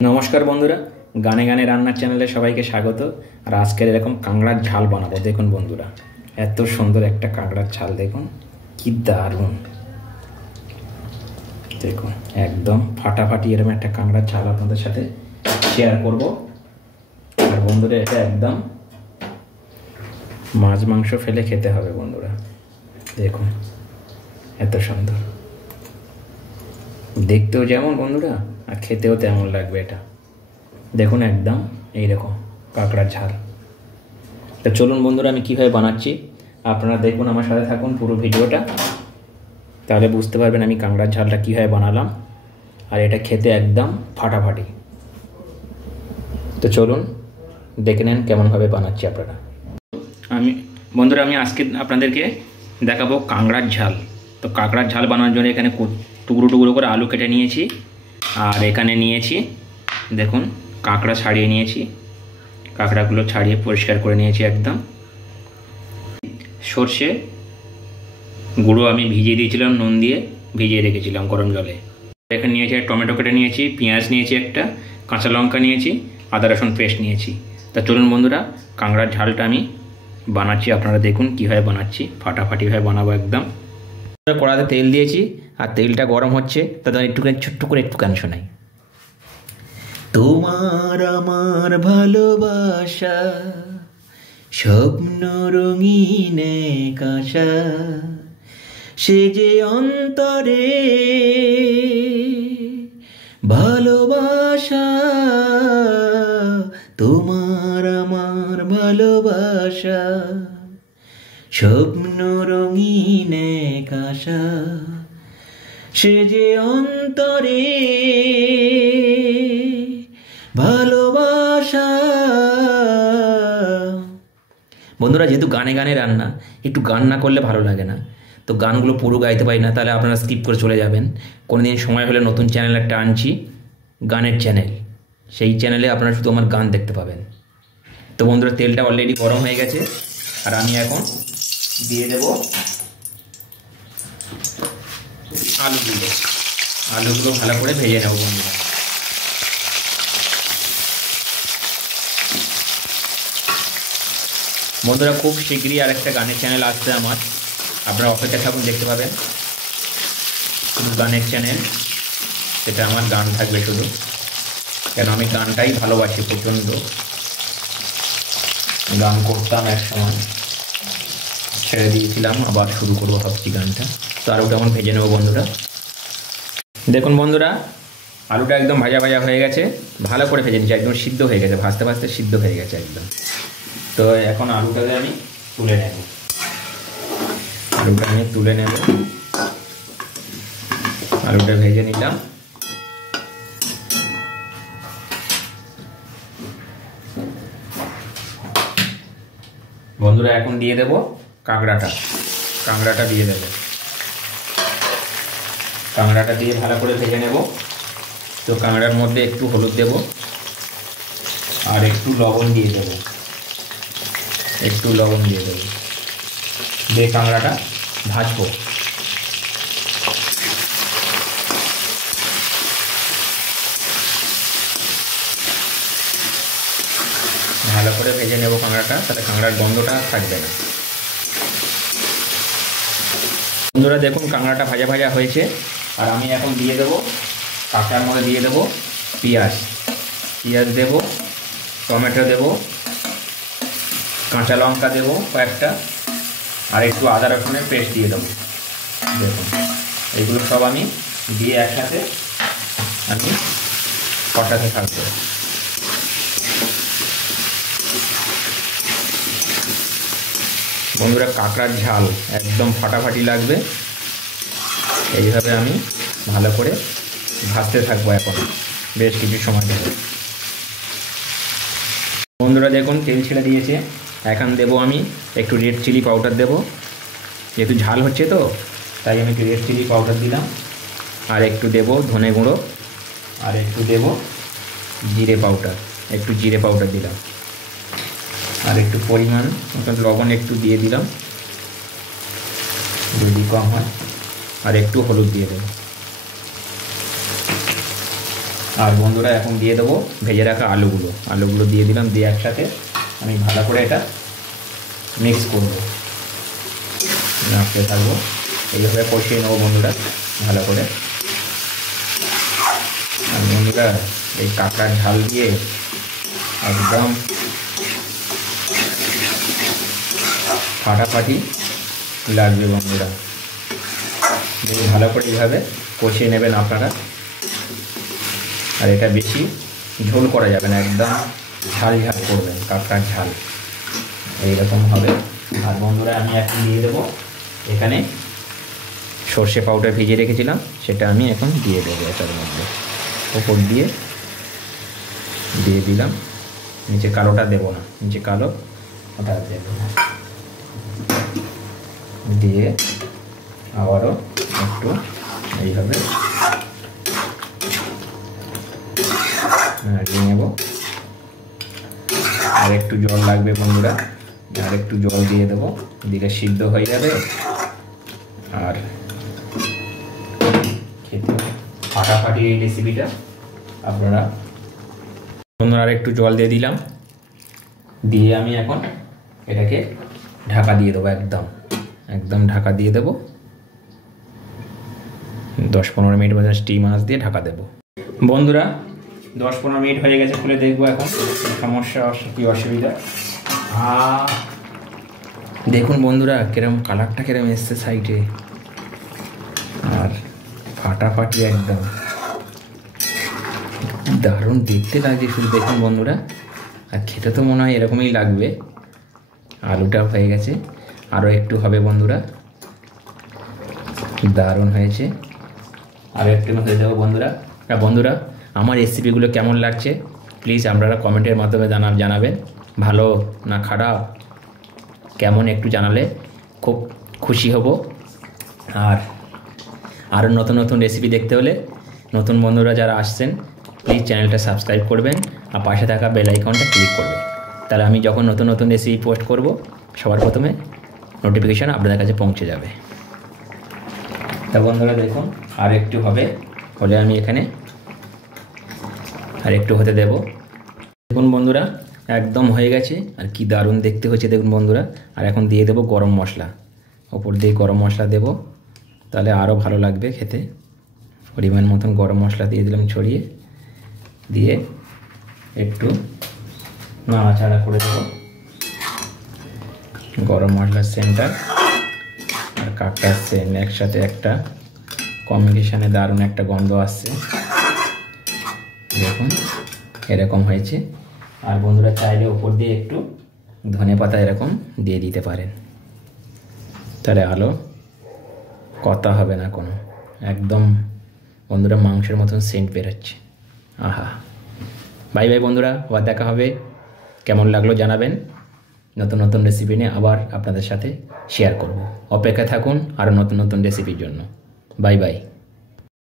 নমস্কার বন্ধুরা, গানে গানে রান্নার চ্যানেলে সবাইকে স্বাগত। আর আজকের এরকম কাঁকড়ার ঝাল বানাবো। দেখুন বন্ধুরা, এত সুন্দর একটা কাঁকড়ার ঝাল, দেখুন কি দারুণ। দেখুন একদম ফাটাফাটি এরকম একটা কাঁকড়ার ঝাল আপনাদের সাথে শেয়ার করব। আর বন্ধুরা, এটা একদম মাছ মাংস ফেলে খেতে হবে বন্ধুরা। দেখুন এত সুন্দর, দেখতেও যেমন বন্ধুরা, আর খেতেও তেমন লাগবে। এটা দেখুন একদম এইরকম কাঁকড়ার ঝাল। তো চলুন বন্ধুরা, আমি কীভাবে বানাচ্ছি আপনারা দেখুন, আমার সাথে থাকুন পুরো ভিডিওটা, তাহলে বুঝতে পারবেন আমি কাঁকড়ার ঝালটা কীভাবে বানালাম। আর এটা খেতে একদম ফাটাফাটি। তো চলুন দেখে নেন কেমনভাবে বানাচ্ছি আপনারা। বন্ধুরা, আমি আজকে আপনাদেরকে দেখাবো কাঁকড়ার ঝাল। তো কাঁকড়ার ঝাল বানানোর জন্য এখানে টুকরো টুকরো করে আলু কেটে নিয়েছি। আর এখানে নিয়েছি দেখুন কাঁকড়া ছাড়িয়ে নিয়েছি, কাঁকড়াগুলো ছাড়িয়ে পরিষ্কার করে নিয়েছি একদম। সর্ষে গুঁড়ো আমি ভিজিয়ে দিয়েছিলাম, নুন দিয়ে ভিজিয়ে রেখেছিলাম গরম জলে। এখানে নিয়েছি টমেটো কেটে নিয়েছি, পেঁয়াজ নিয়েছি একটা, কাঁচা লঙ্কা নিয়েছি, আদা রসুন পেস্ট নিয়েছি। তা চলুন বন্ধুরা, কাঁকড়ার ঝালটা আমি বানাচ্ছি, আপনারা দেখুন কীভাবে বানাচ্ছি, ফাটাফাটিভাবে বানাবো একদম। কড়াতে তেল দিয়েছি আর তেলটা গরম হচ্ছে, তাদের একটুখানি ছোট্ট করে একটুখানি শোনাই। তোমার আমার ভালোবাসা স্বপ্ন রঙিন কাঁসা, সে যে অন্তরে ভালোবাসা, তোমার আমার ভালোবাসা স্বপ্ন রঙিন কাঁসা, সে যে অন্তরে ভালোবাসা। বন্ধুরা, যেহেতু গানে গানে রান্না, একটু গান না করলে ভালো লাগে না। তো গানগুলো পুরো গাইতে পারি না, তাহলে আপনারা স্কিপ করে চলে যাবেন। কোনো দিন সময় হলে নতুন চ্যানেল একটা আনছি, গানের চ্যানেল, সেই চ্যানেলে আপনারা শুধু আমার গান দেখতে পাবেন। তো বন্ধুরা, তেলটা অলরেডি গরম হয়ে গেছে, আর আমি এখন দিয়ে দেব আলুগুলো ভালো করে ভেজে নেব বন্ধুরা। বন্ধুরা, খুব শীঘ্রই আর একটা গানের চ্যানেল আসছে আমার, আপনারা অপেক্ষা থাকুন, দেখতে পাবেন। শুধু গানের চ্যানেল, সেটা আমার গান থাকবে শুধু, কেন আমি গানটাই ভালোবাসি প্রচণ্ড। গান করতাম এক সময়, ছেড়ে দিয়েছিলাম, আবার শুরু করবো ভাবছি গানটা। তো আলুটা এখন ভেজে নেবো বন্ধুরা। দেখুন বন্ধুরা, আলুটা একদম ভাজা ভাজা হয়ে গেছে, ভালো করে ভেজে নিচ্ছি, একদম সিদ্ধ হয়ে গেছে, ভাজতে ভাজতে সিদ্ধ হয়ে গেছে একদম। তো এখন আলুটাকে আমি তুলে নেব, আলুটা ভেজে নিলাম। বন্ধুরা, এখন দিয়ে দেব কাঁকড়াটা দিয়ে দেব, কাঁকড়াটা দিয়ে ভালো করে ভেজে নেব। তো কাঁকড়ার মধ্যে একটু হলুদ দেব আর একটু লবণ দিয়ে দেব, দিয়ে কাঁকড়াটা ভাজবো। ভালো করে ভেজে নেব কাঁকড়াটা, তাতে কাঁকড়ার গন্ধটা থাকবে না। বন্ধুরা দেখুন, কাঁকড়াটা ভাজা ভাজা হয়েছে, আর আমি এখন দিয়ে দেবো কাঁকড়ার মধ্যে দিয়ে দেবো পেঁয়াজ দেব, টমেটো দেব, কাঁচা লঙ্কা দেবো কয়েকটা, আর একটু আদা রসুনের পেস্ট দিয়ে দেবো। দেখুন এগুলো সব আমি দিয়ে একসাথে আমি কষাতে থাকবো। বন্ধুরা, কাঁকড়ার ঝাল একদম ফাটাফাটি লাগবে, এইভাবে আমি ভালো করে ভাজতে থাকবো এখন বেশ কিছু সময় ধরে। বন্ধুরা দেখুন, তেল ছেড়ে দিয়েছে, এখন দেবো আমি একটু রেড চিলি পাউডার দেবো, যেহেতু ঝাল হচ্ছে তো তাই আমি একটু রেড চিলি পাউডার দিলাম, আর একটু দেবো ধনে গুঁড়ো, আর একটু দেবো জিরে পাউডার দিলাম, আর একটু পরিমাণ মতন লবণ একটু দিয়ে দিলাম যদি কম হয়, আর একটু হলুদ দিয়ে দেবো। আর বন্ধুরা এখন দিয়ে দেবো ভেজে রাখা আলুগুলো দিয়ে দিলাম, দিয়ে একসাথে আমি ভালো করে এটা মিক্স করবো, নাড়তে থাকবো। এইভাবে কষিয়ে নেবো বন্ধুরা ভালো করে। আর বন্ধুরা এই কাঁকড়ার ঝাল দিয়ে একদম ফাটাফাটি লাগবে বন্ধুরা। ভালো করে এইভাবে কষিয়ে নেবেন আপনারা। আর এটা বেশি ঝোল করা যাবে না, একদম ঝাল করবেন, কাঁকড়ার ঝাল এইরকম হবে। আর বন্ধুরা আমি এখন দিয়ে দেবো এখানে সর্ষে পাউডার ভিজিয়ে রেখেছিলাম, সেটা আমি এখন দিয়ে দেবো এটার মধ্যে। ওপর দিয়ে দিলাম, নিচে কালোটা দেবো না, নিচে কালো ওটা দেবো না। দিয়ে আবারও একটু এইভাবে নাড়িয়ে নেব। আর একটু জল লাগবে বন্ধুরা, আর একটু জল দিয়ে দেবো, দিলে সিদ্ধ হয়ে যাবে। আর খেতে ফাটাফাটি এই রেসিপিটা আপনারা। বন্ধুরা আর একটু জল দিয়ে দিলাম, দিয়ে আমি এখন এটাকে ঢাকা দিয়ে দেবো, একদম ঢাকা দিয়ে দেবো। 10-15 মিনিট মতো স্টিম আঁচ দিয়ে ঢাকা দেবো। বন্ধুরা 10-15 মিনিট হয়ে গেছে, খুলে দেখবো এখন সমস্যা কি অসুবিধা। দেখুন বন্ধুরা কিরম কালারটা কিরম এসছে সাইডে, আর ফাটাফাটি একদম দারুণ দেখতে লাগছে শুধু দেখুন বন্ধুরা। আর খেতে তো মনে হয় এরকমই লাগবে। আলুটা হয়ে গেছে, আরও একটু হবে বন্ধুরা, দারুণ হয়েছে। আরও একটু হয়ে যাবো বন্ধুরা। আর বন্ধুরা আমার রেসিপিগুলো কেমন লাগছে প্লিজ আপনারা কমেন্টের মাধ্যমে জানাবেন, ভালো না খারাপ কেমন একটু জানালে খুব খুশি হব। আর আরও নতুন নতুন রেসিপি দেখতে হলে নতুন বন্ধুরা যারা আসছেন প্লিজ চ্যানেলটা সাবস্ক্রাইব করবেন, আর পাশে থাকা বেল আইকনটা ক্লিক করবেন, তাহলে আমি যখন নতুন নতুন রেসিপি পোস্ট করব সবার প্রথমে নোটিফিকেশান আপনাদের কাছে পৌঁছে যাবে। তা বন্ধুরা দেখুন আর একটু হবে, হলে আমি এখানে আর একটু হতে দেব। দেখুন বন্ধুরা একদম হয়ে গেছে, আর কি দারুণ দেখতে হয়েছে দেখুন বন্ধুরা। আর এখন দিয়ে দেবো গরম মশলা, ওপর দিয়ে গরম মশলা দেব, তাহলে আরও ভালো লাগবে খেতে। পরিমাণ মতন গরম মশলা দিয়ে দিলাম ছড়িয়ে, দিয়ে একটু নাড়াচাড়া করে দেবো। গরম মশলার সেন্টার আর কাঁকড়ার সেন্ট একসাথে একটা কম্বিনেশানে দারুণ একটা গন্ধ আসছে দেখুন, এরকম হয়েছে। আর বন্ধুরা চাইলে ওপর দিয়ে একটু ধনেপাতা এরকম দিয়ে দিতে পারেন, তাহলে আলো কথা হবে না কোনো, একদম বন্ধুরা মাংসের মতন সেন্ট বেরোচ্ছে। আহা, বাই বাই বন্ধুরা, আবার দেখা হবে। কেমন লাগলো জানাবেন, নতুন নতুন রেসিপি নিয়ে আবার আপনাদের সাথে শেয়ার করব। অপেক্ষা থাকুন আরও নতুন নতুন রেসিপির জন্য। Bye bye.